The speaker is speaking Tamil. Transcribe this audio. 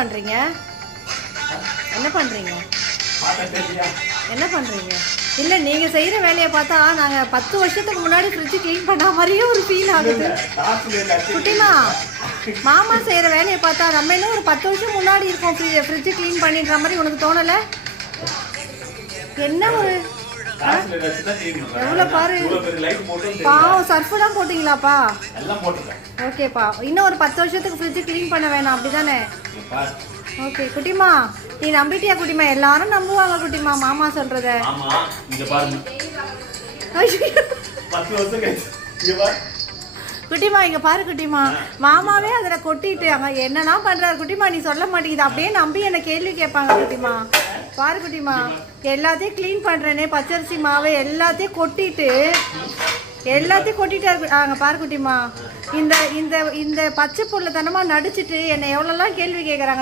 பண்றீங்க? என்ன பண்றீங்க? என்ன பண்றீங்க? இல்ல நீங்க செய்யற வேலையை பார்த்தா நாங்க 10 வருஷத்துக்கு முன்னாடி ஃப்ரிட்ஜ் க்ளீன் பண்ண மாதிரியே ஒரு ஃபீல் ஆகுது. குட்டிமா, மாமா செய்யற வேலையை பார்த்தா நம்ம என்ன ஒரு 10 வருஷம் முன்னாடி இருக்கோம் ஃப்ரிட்ஜ் க்ளீன் பண்ணிடுற மாதிரி உனக்கு தோணல? என்ன ஒரு எவ்வளோ பாரு, பாவம் சர்ஃபெல்லாம் போட்டிங்களாப்பா? ஓகேப்பா, இன்னும் ஒரு 10 வருஷத்துக்கு ஃப்ரிட்ஜ் க்ளீன் பண்ண வேணாம், அப்படிதானே? ஓகே குட்டிமா, நீ நம்பிட்டியா குட்டிமா? எல்லாரும் நம்புவாங்க குட்டிமா மாமா சொல்றத. குட்டிமா இங்க பாரு குட்டிமா, மாமாவே அதுல கொட்டிட்டு அங்க என்னன்னா பண்றாரு குட்டிமா, நீ சொல்ல மாட்டேங்குது. அப்படியே நம்பி என்ன கேள்வி கேட்பாங்க குட்டிமா. பாரு குட்டிமா, எல்லாத்தையும் க்ளீன் பண்றேனே, பச்சரிசி மாவு எல்லாத்தையும் கொட்டிட்டு அங்க பாரு குட்டிமா, இந்த இந்த இந்த பச்சை புல்ல தனமா நடிச்சிட்டு என்னை எவ்வளோலாம் கேள்வி கேட்குறாங்க.